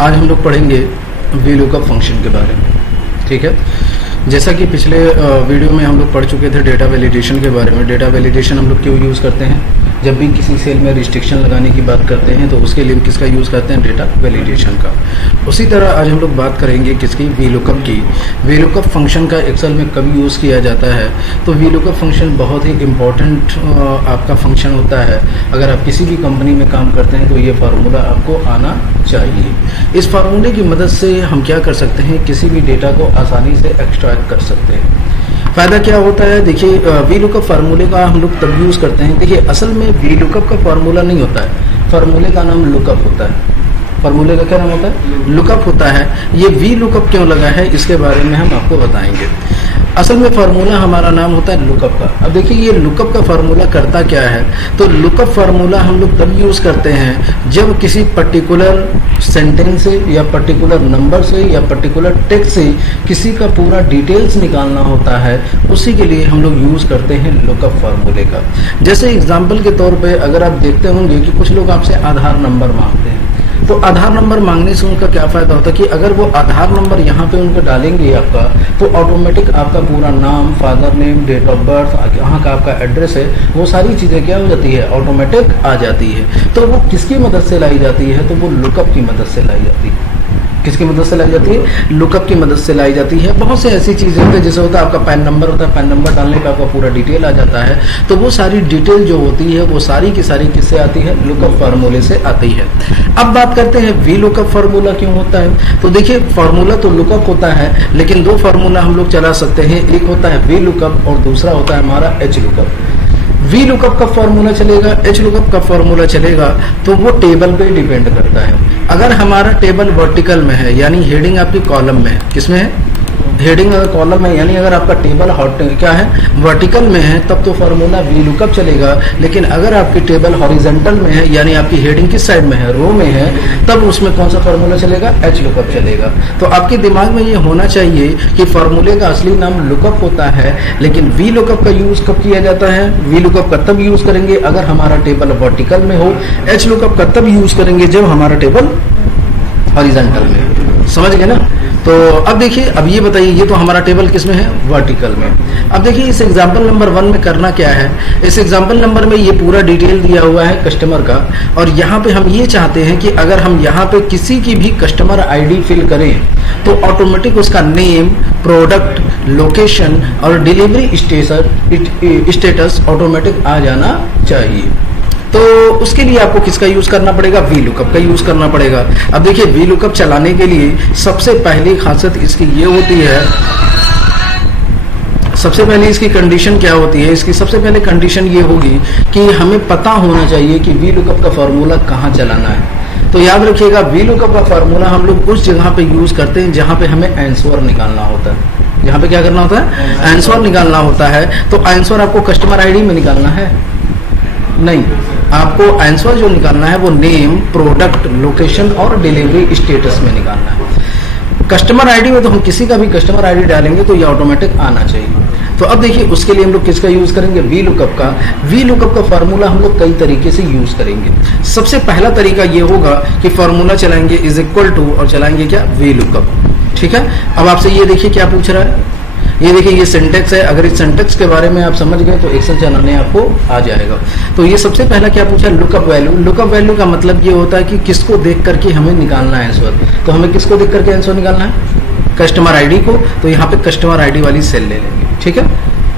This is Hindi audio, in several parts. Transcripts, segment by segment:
आज हम लोग पढ़ेंगे वीलुकअप फंक्शन के बारे में। ठीक है, जैसा कि पिछले वीडियो में हम लोग पढ़ चुके थे डेटा वैलिडेशन के बारे में। डेटा वैलिडेशन हम लोग क्यों यूज़ करते हैं? जब भी किसी सेल में रिस्ट्रिक्शन लगाने की बात करते हैं तो उसके लिए किसका यूज़ करते हैं? डेटा वैलिडेशन का। उसी तरह आज हम लोग बात करेंगे किसकी? वीलुकअप की। वीलुकअप फंक्शन का एक्सेल में कब यूज़ किया जाता है? तो वीलुकअप फंक्शन बहुत ही इम्पोर्टेंट आपका फंक्शन होता है। अगर आप किसी भी कंपनी में काम करते हैं तो ये फार्मूला आपको आना चाहिए। इस फार्मूले की मदद से हम क्या कर सकते हैं? किसी भी डेटा को आसानी से एक्सट्रैक्ट कर सकते हैं। फ़ायदा क्या होता है? देखिए, वीलुकअप फार्मूले का हम लोग तब यूज़ करते हैं। देखिए, असल में वीलुकअप का फार्मूला नहीं होता है, फार्मूले का नाम लुकअप होता है। फार्मूले का क्या नाम होता है? लुकअप होता है। ये वीलुकअप क्यों लगा है इसके बारे में हम आपको बताएंगे। असल में फार्मूला हमारा नाम होता है लुकअप का। अब देखिए, ये लुकअप का फार्मूला करता क्या है? तो लुकअप फार्मूला हम लोग तब यूज़ करते हैं जब किसी पर्टिकुलर सेंटेंस से या पर्टिकुलर नंबर से या पर्टिकुलर टेक्स्ट से किसी का पूरा डिटेल्स निकालना होता है। उसी के लिए हम लोग यूज़ करते हैं लुकअप फार्मूले का। जैसे एग्जाम्पल के तौर पर अगर आप देखते होंगे कि कुछ लोग आपसे आधार नंबर मांगते हैं, तो आधार नंबर मांगने से उनका क्या फायदा होता है कि अगर वो आधार नंबर यहाँ पे उनको डालेंगे आपका, तो ऑटोमेटिक आपका पूरा नाम, father name, date of birth, यहाँ का आपका एड्रेस है, वो सारी चीज़ें क्या हो जाती है? ऑटोमेटिक आ जाती है। तो वो किसकी मदद से लाई जाती है? तो वो लुकअप की मदद से लाई जाती है। किसकी मदद से लाई जाती है? लुकअप की मदद से लाई जाती है। बहुत से ऐसी चीज़ें होती है, जैसे होता है आपका पैन नंबर होता है, पैन नंबर डालने पे आपका पूरा डिटेल आ जाता है। तो वो सारी डिटेल जो होती है वो सारी की सारी किससे आती है? लुकअप फार्मूले से आती है। अब बात करते हैं वीलुकअप फार्मूला क्यों होता है। तो देखिए, फार्मूला तो लुकअप होता है, लेकिन दो फार्मूला हम लोग चला सकते हैं। एक होता है वीलुकअप और दूसरा होता है हमारा एचलुकअप। वीलुकअप का फार्मूला चलेगा, एचलुकअप का फार्मूला चलेगा, तो वो टेबल पे डिपेंड करता है। अगर हमारा टेबल वर्टिकल में है, यानी हेडिंग आपकी कॉलम में है, किसमें है? हेडिंग अगर कॉलम में, यानी अगर आपका टेबल क्या है? वर्टिकल में है, तब तो फार्मूला वीलुकअप चलेगा। लेकिन अगर आपकी टेबल हॉरिजॉन्टल में है, यानी आपकी हेडिंग किस साइड में है? रो में है, तब उसमें कौन सा फार्मूला चलेगा? एचलुकअप चलेगा। तो आपके दिमाग में ये होना चाहिए कि फार्मूले का असली नाम लुकअप होता है, लेकिन वीलुकअप का यूज कब किया जाता है? वीलुकअप का तब यूज करेंगे अगर हमारा टेबल वर्टिकल में हो। एचलुकअप का तब यूज करेंगे जब हमारा टेबल हॉरिजॉन्टल में हो। समझ गए ना? तो अब देखिए, अब ये बताइए, ये तो हमारा टेबल किस में है? वर्टिकल में। अब देखिए, इस एग्जांपल नंबर 1 में करना क्या है? इस एग्जांपल नंबर में ये पूरा डिटेल दिया हुआ है कस्टमर का, और यहाँ पे हम ये चाहते हैं कि अगर हम यहाँ पे किसी की भी कस्टमर आईडी फिल करें तो ऑटोमेटिक उसका नेम, प्रोडक्ट, लोकेशन और डिलीवरी स्टेटस ऑटोमेटिक आ जाना चाहिए। तो उसके लिए आपको किसका यूज करना पड़ेगा? वीलुकअप का यूज करना पड़ेगा। अब देखिए, वीलुकअप चलाने के लिए सबसे पहली खासियत इसकी ये होती है, सबसे पहले इसकी कंडीशन क्या होती है? इसकी सबसे पहले कंडीशन ये होगी कि हमें पता होना चाहिए कि वीलुकअप का फार्मूला कहाँ चलाना है। तो याद रखिएगा, वीलुकअप का फार्मूला हम लोग उस जगह पे यूज करते हैं जहां पे हमें आंसर निकालना होता है। यहाँ पे क्या करना होता है? आंसर निकालना होता है। तो आंसर आपको कस्टमर आईडी में निकालना है? नहीं, आपको आंसर जो निकालना है वो नेम, प्रोडक्ट, लोकेशन और डिलीवरी स्टेटस में निकालना है। कस्टमर आईडी में तो हम किसी का भी कस्टमर आईडी डालेंगे तो ये ऑटोमेटिक आना चाहिए। तो अब देखिए, उसके लिए हम लोग किसका यूज करेंगे? वीलुकअप का। वीलुकअप का फार्मूला हम लोग कई तरीके से यूज करेंगे। सबसे पहला तरीका ये होगा कि फार्मूला चलाएंगे इज इक्वल टू और चलाएंगे क्या? वीलुकअप। ठीक है, अब आपसे ये देखिए क्या पूछ रहा है। ये देखिए, ये सिंटेक्स है। अगर इस सिंटेक्स के बारे में आप समझ गए तो एक्सेल चलाने आपको आ जाएगा। तो ये सबसे पहला क्या पूछा? Lookup value. लुकअप वैल्यू का मतलब ये होता है कि किसको देख करके हमें निकालना है आंसर। तो हमें किसको देख करके आंसर निकालना है? कस्टमर आईडी को। तो यहाँ पे कस्टमर आईडी वाली सेल ले लेंगे। ठीक है,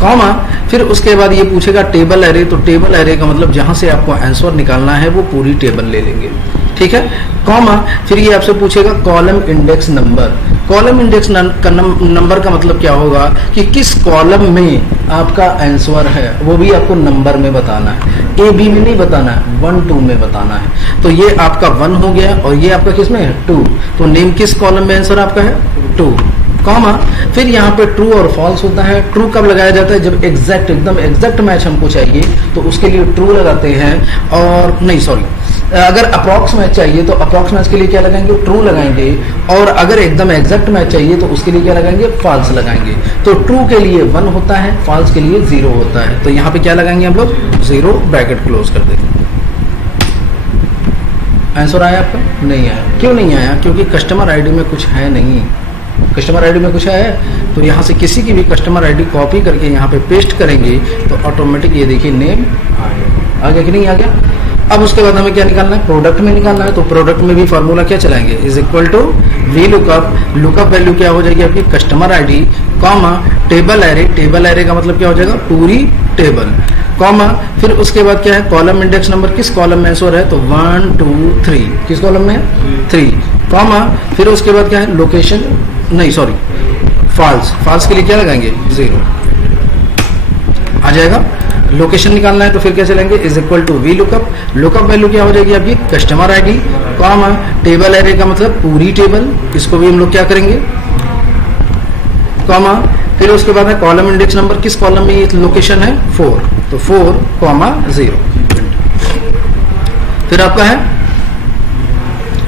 कॉमा, फिर उसके बाद ये पूछेगा टेबल एरे। तो टेबल एरे का मतलब जहां से आपको आंसर निकालना है वो पूरी टेबल ले लेंगे। ठीक है, कॉमा, फिर ये आपसे पूछेगा column index number. Column index number का मतलब क्या होगा कि किस कॉलम में आपका आंसर है, वो भी आपको नंबर में बताना है। ए बी में नहीं बताना है, 1 2 में बताना है। तो ये आपका 1 हो गया और ये आपका किस में है? 2। तो नेम किस कॉलम में आंसर आपका है? 2, कॉमा, फिर यहाँ पे ट्रू और फॉल्स होता है। ट्रू कब लगाया जाता है? जब एग्जैक्ट, एकदम एग्जैक्ट मैच हमको चाहिए तो उसके लिए ट्रू लगाते हैं। और नहीं, सॉरी, अगर अप्रॉक्स मैच चाहिए तो अप्रॉक्स मैच के लिए क्या लगाएंगे? ट्रू लगाएंगे। और अगर एकदम एग्जैक्ट मैच चाहिए तो उसके लिए क्या लगाएंगे? फॉल्स लगाएंगे। तो ट्रू के लिए 1 होता है, फॉल्स के लिए 0 होता है। तो यहाँ पे क्या लगाएंगे हम लोग? 0, ब्रैकेट क्लोज कर देंगे। आंसर आया आपका? नहीं आया। क्यों नहीं आया? क्योंकि कस्टमर आईडी में कुछ है नहीं। कस्टमर आईडी में कुछ है तो यहाँ से किसी की भी कस्टमर आईडी कॉपी करके यहाँ पे पेस्ट करेंगे तो ऑटोमेटिक ये देखिए नेम आ गया कि नहीं आ गया। अब उसके बाद हमें क्या निकालना है? प्रोडक्ट में निकालना है। तो प्रोडक्ट में भी फॉर्मूला क्या चलाएंगे? Is equal to V lookup. Lookup value क्या हो जाएगी आपकी? Customer ID comma table array. Table array का मतलब क्या हो जाएगा? पूरी टेबल कॉमा फिर उसके बाद क्या है? कॉलम इंडेक्स नंबर किस कॉलम में आंसर है? तो 1 2 3 किस कॉलम में? 3 कॉमा फिर उसके बाद क्या है? लोकेशन नहीं सॉरी फॉल्स। फॉल्स के लिए क्या लगाएंगे? 0 आ जाएगा। लोकेशन निकालना है तो फिर क्या चलेंगे? Is equal to V lookup. Lookup value क्या हो जाएगी आपकी? Customer ID comma table array का मतलब पूरी टेबल, इसको भी हम लोग क्या करेंगे? कॉमा फिर उसके बाद है कॉलम इंडेक्स नंबर किस कॉलम में ये लोकेशन है? 4 तो 4 कॉमा 0। फिर आपका है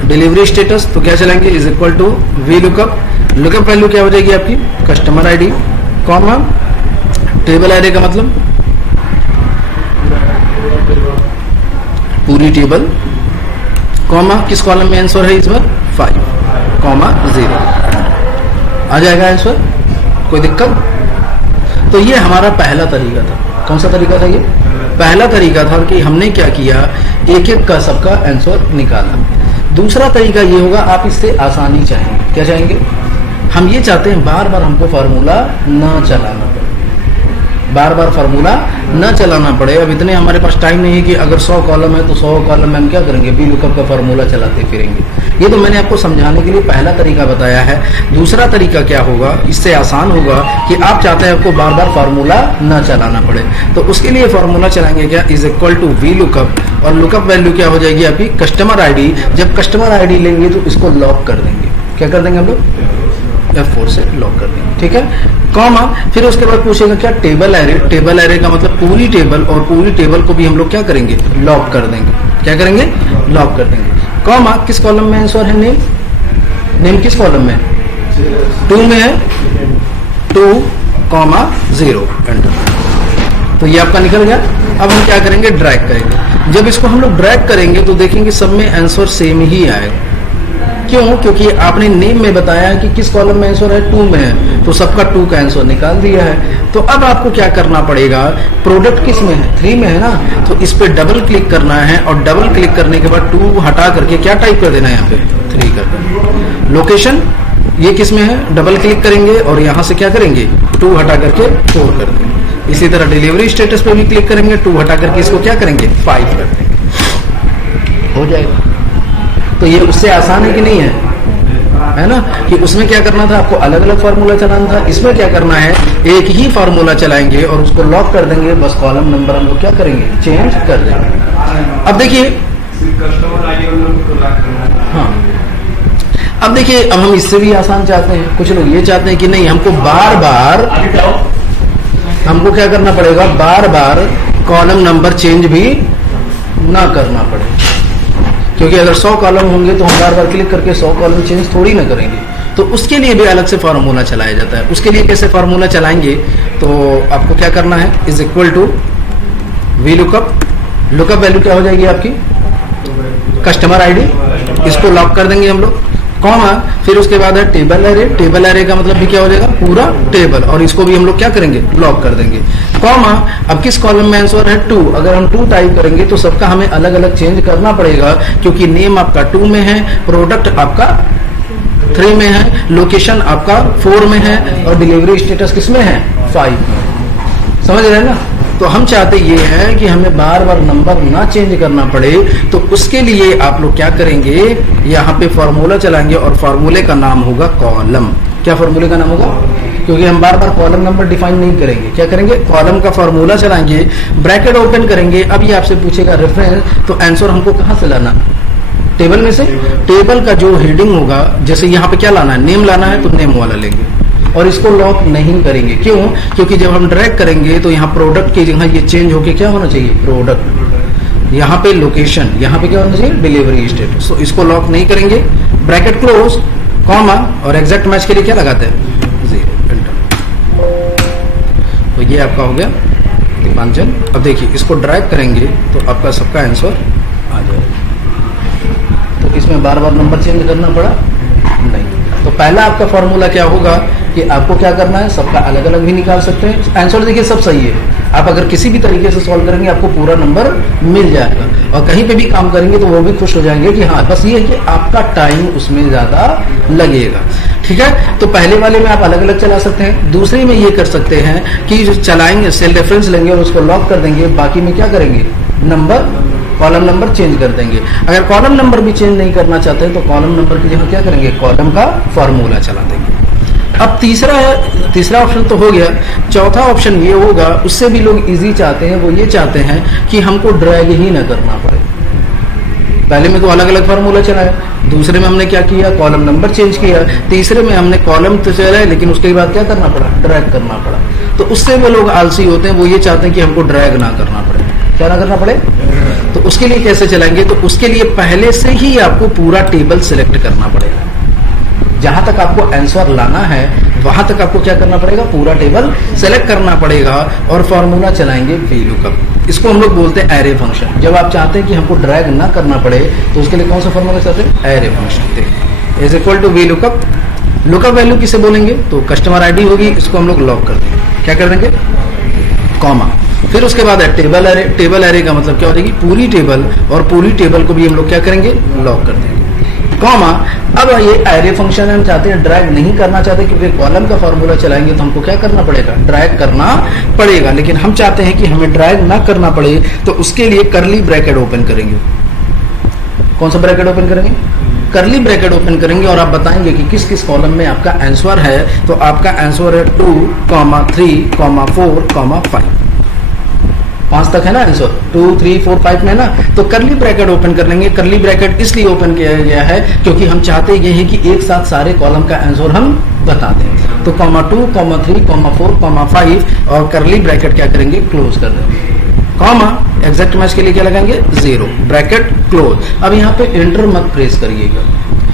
डिलीवरी स्टेटस तो क्या चलेंगे? Is equal to V lookup. Lookup value क्या हो जाएगी आपकी? Customer ID comma table array का मतलब पूरी टेबल कॉमा किस कॉलम में आंसर है इस बार? 5 कॉमा 0 आ जाएगा आंसर। कोई दिक्कत? तो ये हमारा पहला तरीका था। कौन सा तरीका था ये? पहला तरीका था कि हमने क्या किया? एक एक का सबका आंसर निकाला। दूसरा तरीका ये होगा, आप इससे आसानी चाहेंगे। क्या चाहेंगे? हम ये चाहते हैं बार बार हमको फार्मूला ना चलाना पड़े, बार बार फार्मूला न चलाना पड़े। अब इतने हमारे पास टाइम नहीं है कि अगर 100 कॉलम है तो 100 कॉलम में हम क्या करेंगे? वी लुकअप का फार्मूला चलाते फिरेंगे। ये तो मैंने आपको समझाने के लिए पहला तरीका बताया है। दूसरा तरीका क्या होगा? इससे आसान होगा कि आप चाहते हैं आपको बार बार फार्मूला न चलाना पड़े, तो उसके लिए फार्मूला चलाएंगे क्या? Is equal to V lookup और लुकअप वैल्यू क्या हो जाएगी आपकी? Customer ID. जब कस्टमर आईडी लेंगे तो इसको लॉक कर देंगे। क्या कर देंगे हम लोग? F4 से लॉक कर देंगे। ठीक है, कॉमा फिर उसके बाद पूछेगा क्या? Table array. टेबल एरे का मतलब पूरी टेबल, और पूरी टेबल को भी हम लोग क्या करेंगे? लॉक कर देंगे। क्या करेंगे? लॉक कर देंगे। कॉमा किस कॉलम में आंसर है? नेम। नेम किस कॉलम में? 2 में है। 2 कॉमा 0 एंटर। तो ये आपका निकल गया। अब हम क्या करेंगे? ड्रैग करेंगे। जब इसको हम लोग ड्रैग करेंगे तो देखेंगे सब में आंसर सेम ही आएगा। क्यों? क्योंकि आपने नेम में बताया है कि किस कॉलम में आंसर है? 2 में है, तो सबका 2 का आंसर निकाल दिया है। तो अब आपको क्या करना पड़ेगा? प्रोडक्ट किस में है? 3 में है ना, तो इस पे डबल क्लिक करना है और डबल क्लिक करने के बाद 2 हटा करके क्या टाइप कर देना है? यहाँ पे 3 कर देना। लोकेशन ये किस में है? डबल क्लिक करेंगे और यहाँ से क्या करेंगे? 2 हटा करके 4 कर देंगे। इसी तरह डिलीवरी स्टेटस पे भी क्लिक करेंगे, 2 हटा करके इसको क्या करेंगे? 5 कर देंगे। हो जाएगा। तो ये उससे आसान है कि नहीं है ना? कि उसमें क्या करना था? आपको अलग अलग फार्मूला चलाना था। इसमें क्या करना है? एक ही फार्मूला चलाएंगे और उसको लॉक कर देंगे। बस कॉलम नंबर हम लोग क्या करेंगे? चेंज कर देंगे। अब देखिए, हाँ अब देखिए, अब हम इससे भी आसान चाहते हैं। कुछ लोग ये चाहते हैं कि नहीं, हमको बार बार हमको क्या करना पड़ेगा? बार बार कॉलम नंबर चेंज भी ना करना पड़े, क्योंकि अगर 100 कॉलम होंगे तो हम बार बार क्लिक करके 100 कॉलम चेंज थोड़ी ना करेंगे। तो उसके लिए भी अलग से फार्मूला चलाया जाता है। उसके लिए कैसे फार्मूला चलाएंगे? तो आपको क्या करना है? Is equal to V lookup. Lookup value क्या हो जाएगी आपकी? Customer ID. इसको लॉक कर देंगे हम लोग, कॉमा फिर उसके बाद है टेबल एरे। टेबल एरे का मतलब भी क्या हो जाएगा? पूरा टेबल, और इसको भी हम लोग क्या करेंगे? लॉक कर देंगे, कॉमा अब किस कॉलम में आंसर है? 2। अगर हम 2 टाइप करेंगे तो सबका हमें अलग अलग चेंज करना पड़ेगा, क्योंकि नेम आपका 2 में है, प्रोडक्ट आपका 3 में है, लोकेशन आपका 4 में है, और डिलीवरी स्टेटस किस में है? 5 में। समझ रहे हैं ना? तो हम चाहते ये हैं कि हमें बार बार नंबर ना चेंज करना पड़े। तो उसके लिए आप लोग क्या करेंगे? यहाँ पे फॉर्मूला चलाएंगे और फॉर्मूले का नाम होगा कॉलम। क्या फॉर्मूले का नाम होगा? क्योंकि हम बार बार कॉलम नंबर डिफाइन नहीं करेंगे। क्या करेंगे? कॉलम का फॉर्मूला चलाएंगे, ब्रैकेट ओपन करेंगे। अब ये आपसे पूछेगा रेफरेंस, तो आंसर हमको कहाँ से लाना? टेबल में से। टेबल का जो हेडिंग होगा, जैसे यहाँ पे क्या लाना है? नेम लाना है, तो नेम वाला लेंगे और इसको लॉक नहीं करेंगे। क्यों? क्योंकि जब हम ड्रैग करेंगे तो यहाँ प्रोडक्ट की जगह ये चेंज होके क्या होना चाहिए? प्रोडक्ट। यहाँ पे लोकेशन, यहाँ पे क्या होना चाहिए? Delivery status. तो इसको लॉक नहीं करेंगे, ब्रैकेट क्लोज, कॉमा, और एग्जैक्ट मैच के लिए क्या लगाते हैं? 0 एंटर। तो ये आपका हो गया दीपांचल। अब देखिए, इसको ड्रैग करेंगे तो आपका सबका आंसर आ जाएगा। तो इसमें बार बार नंबर चेंज करना पड़ा नहीं। तो पहला आपका फॉर्मूला क्या होगा कि आपको क्या करना है, सबका अलग अलग भी निकाल सकते हैं। आंसर देखिए सब सही है, आप अगर किसी भी तरीके से सॉल्व करेंगे आपको पूरा नंबर मिल जाएगा, और कहीं पे भी काम करेंगे तो वो भी खुश हो जाएंगे कि हाँ, बस ये है कि आपका टाइम उसमें ज्यादा लगेगा। ठीक है, तो पहले वाले में आप अलग अलग चला सकते हैं। दूसरे में ये कर सकते हैं कि जो चलाएंगे सेल रेफरेंस लेंगे और उसको लॉक कर देंगे, बाकी में क्या करेंगे, नंबर कॉलम नंबर चेंज कर देंगे। अगर कॉलम नंबर भी चेंज नहीं करना चाहते हैं तो कॉलम नंबर की जगह क्या करेंगे, कॉलम का फॉर्मूला चला देंगे। अब तीसरा ऑप्शन तो हो गया। चौथा ऑप्शन ये होगा, उससे भी लोग इजी चाहते हैं, वो ये चाहते हैं कि हमको ड्रैग ही ना करना पड़े। पहले में तो अलग अलग फार्मूला चलाया, दूसरे में हमने क्या किया, कॉलम नंबर चेंज किया, तीसरे में हमने कॉलम तो चलाया लेकिन उसके बाद क्या करना पड़ा, ड्रैग करना पड़ा। तो उससे वो लोग आलसी होते हैं, वो ये चाहते हैं कि हमको ड्रैग ना करना पड़े। क्या ना करना पड़े? तो उसके लिए कैसे चलाएंगे, तो उसके लिए पहले से ही आपको पूरा टेबल सिलेक्ट करना पड़ेगा। जहां तक आपको आंसर लाना है वहां तक आपको क्या करना पड़ेगा, पूरा टेबल सेलेक्ट करना पड़ेगा और फॉर्मूला चलाएंगे VLOOKUP। इसको हम लोग बोलते हैं एरे फंक्शन। जब आप चाहते हैं कि हमको ड्रैग ना करना पड़े तो उसके लिए कौन सा फॉर्मूला चाहते हैं, array function is equal to VLOOKUP। Lookup value किसे बोलेंगे, तो कस्टमर आईडी होगी, इसको हम लोग लॉक कर देंगे। क्या कर देंगे, कॉमा, फिर उसके बाद है टेबल एरे। टेबल एरे का मतलब क्या हो जाएगी, पूरी टेबल, और पूरी टेबल को भी हम लोग क्या करेंगे, लॉक कर देंगे, कॉमा। अब ये एरे फंक्शन हम चाहते हैं ड्रैग नहीं करना चाहते, क्योंकि कॉलम का फॉर्मूला चलाएंगे तो हमको क्या करना पड़ेगा, ड्रैग करना पड़ेगा। लेकिन हम चाहते हैं कि हमें ड्रैग ना करना पड़े, तो उसके लिए करली ब्रैकेट ओपन करेंगे। कौन सा ब्रैकेट ओपन करेंगे, करली ब्रैकेट ओपन करेंगे, और आप बताएंगे कि किस किस कॉलम में आपका आंसर है। तो आपका आंसर है 2, 3, 4, 5। 5 तक है ना आंसर, 2, 3, 4, 5 में ना। तो करली ब्रैकेट ओपन कर लेंगे। करली ब्रैकेट इसलिए ओपन किया गया है क्योंकि हम चाहते ये हैं कि एक साथ सारे कॉलम का आंसर हम बता दें। तो 2, 3, 4, 5 और करली ब्रैकेट क्या करेंगे, क्लोज कर देंगे, कॉमा। एग्जैक्ट मैच के लिए क्या लगाएंगे, 0, ब्रैकेट क्लोज। अब यहाँ पे एंटर मत प्रेस करिएगा,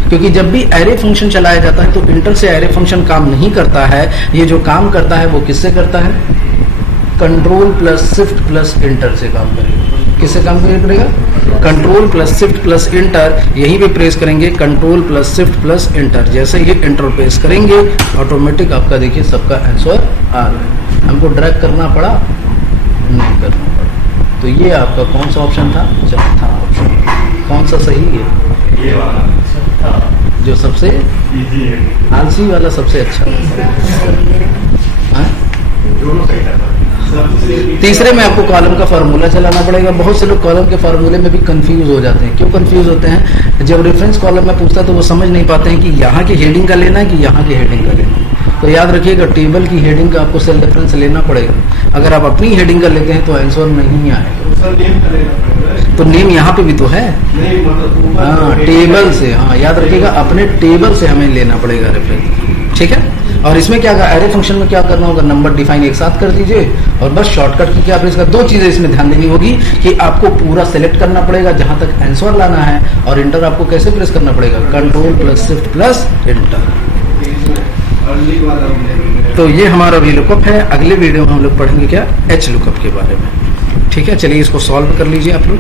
क्योंकि जब भी एरे फंक्शन चलाया जाता है तो इंटर से एरे फंक्शन काम नहीं करता है। ये जो काम करता है वो किससे करता है, control plus shift plus inter से काम करेगा। किससे काम करेगा, control plus shift plus inter. यहीं पे प्रेस करेंगे control plus shift plus inter. जैसे ये इंटर प्रेस करेंगे ऑटोमेटिक आपका देखिए सबका आंसर आ गया। हमको ड्रैग करना पड़ा, नहीं करना पड़ा। तो ये आपका कौन सा ऑप्शन था, चौथा ऑप्शन। कौन सा सही है, ये वाला जो सबसे आलसी वाला सबसे अच्छा। दोनों सही था। तीसरे में आपको कॉलम का फार्मूला चलाना पड़ेगा। बहुत से लोग कॉलम के फार्मूले में भी कंफ्यूज हो जाते हैं। क्यों कंफ्यूज होते हैं, जब रेफरेंस कॉलम में पूछता है तो वो समझ नहीं पाते हैं कि यहाँ की हेडिंग का लेना है कि यहाँ की हेडिंग का लेना है। तो याद रखिएगा, टेबल की हेडिंग का आपको सेल रेफरेंस लेना पड़ेगा। अगर आप अपनी हेडिंग का लेते हैं तो आंसर नहीं आएगा। तो नेम यहाँ पे भी तो है, हाँ, टेबल से, हाँ याद रखिएगा, अपने टेबल से हमें लेना पड़ेगा रेफरेंस। ठीक है, और इसमें क्या एरे फंक्शन में क्या करना होगा, नंबर डिफाइन एक साथ कर दीजिए, और बस शॉर्टकट की क्या प्रेस कर, 2 चीजें इसमें ध्यान देनी होगी कि आपको पूरा सेलेक्ट करना पड़ेगा जहां तक आंसर लाना है, और इंटर आपको कैसे प्रेस करना पड़ेगा, control plus shift plus inter. तो ये हमारा VLOOKUP है। अगले वीडियो में हम लोग पढ़ेंगे क्या, HLOOKUP के बारे में। ठीक है, चलिए इसको सॉल्व कर लीजिए आप लोग।